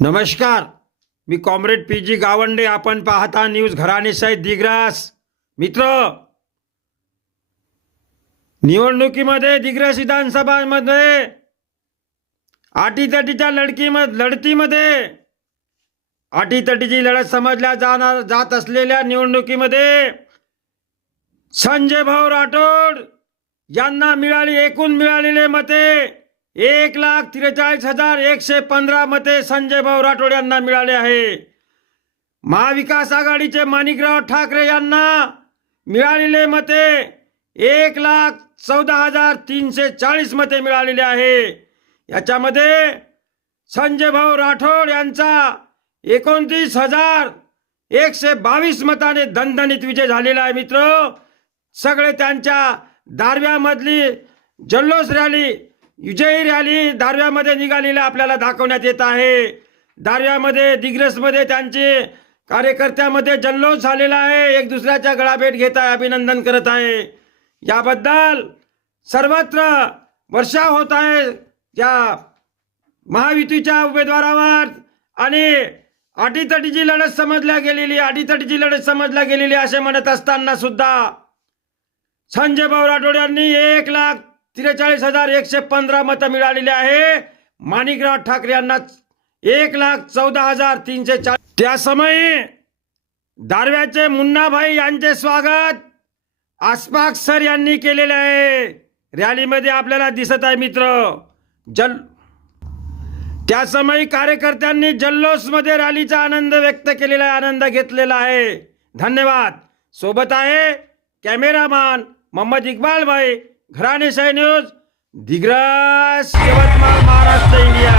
नमस्कार. मी comrade P G Gawande. आपण पाहता न्यूज घराणेशाही दिग्रास. मित्र निवडणुकीमध्ये दिग्रस विधानसभामध्ये आटीतटीच्या लढकीमध्ये लढतीमध्ये आटीतटीची लढत समजल्या जाणार जात असलेल्या निवडणुकीमध्ये संजय भाऊ राठोड यांना मिळाली एकूण मिळालेले मते एक लाख त्रेचाळीस हजार एकशे पंधरा मते संजय भाऊ राठोड यांना मिळाले आहे. महाविकास आघाडीचे माणिकराव ठाकरे यांना मिळालेले मते एक लाख चौदा हजार तीनशे चाळीस मते मिळालेले आहे. याच्यामध्ये संजय भाऊ राठोड यांचा एकोणतीस हजार एकशे बावीस मताने दणदणीत विजय झालेला आहे मित्र. सगळे त्यांच्या दारव्यामधली जल्लोष रॅली विजयी रॅली दारव्यामध्ये निघालेली आपल्याला दाखवण्यात येत आहे. दारव्यामध्ये दिग्रसमध्ये त्यांचे कार्यकर्त्यामध्ये जल्लोष झालेला आहे. एक दुसऱ्याच्या गळाभेट घेत आहे अभिनंदन करत आहे. याबद्दल सर्वत्र वर्षा होत आहे या महायुतीच्या उमेदवारावर आणि अटीतटीची लढत समजल्या गेलेली अटीतटीची लढत समजल्या गेलेली असे म्हणत असताना सुद्धा संजय भाऊ राठोड यांनी एक लाख त्रेचाळीस हजार एकशे पंधरा मतं मिळालेली आहे. माणिकराव ठाकरे यांना एक लाख चौदा हजार तीनशे चाळीस. त्या समयी दारव्याचे मुन्नाभाई यांचे स्वागत आसपाक सर यांनी केलेले आहे. रॅलीमध्ये आपल्याला दिसत आहे मित्र. जल त्या समयी कार्यकर्त्यांनी जल्लोषमध्ये रॅलीचा आनंद व्यक्त केलेला आहे आनंद घेतलेला आहे. धन्यवाद. सोबत आहे कॅमेरामॅन मोहम्मद इक्बाल भाई ઘરાની સાઈ ન્યૂઝ દિગ્રાસ યવતમાળ મહારાષ્ટ્ર ઇન્ડિયા.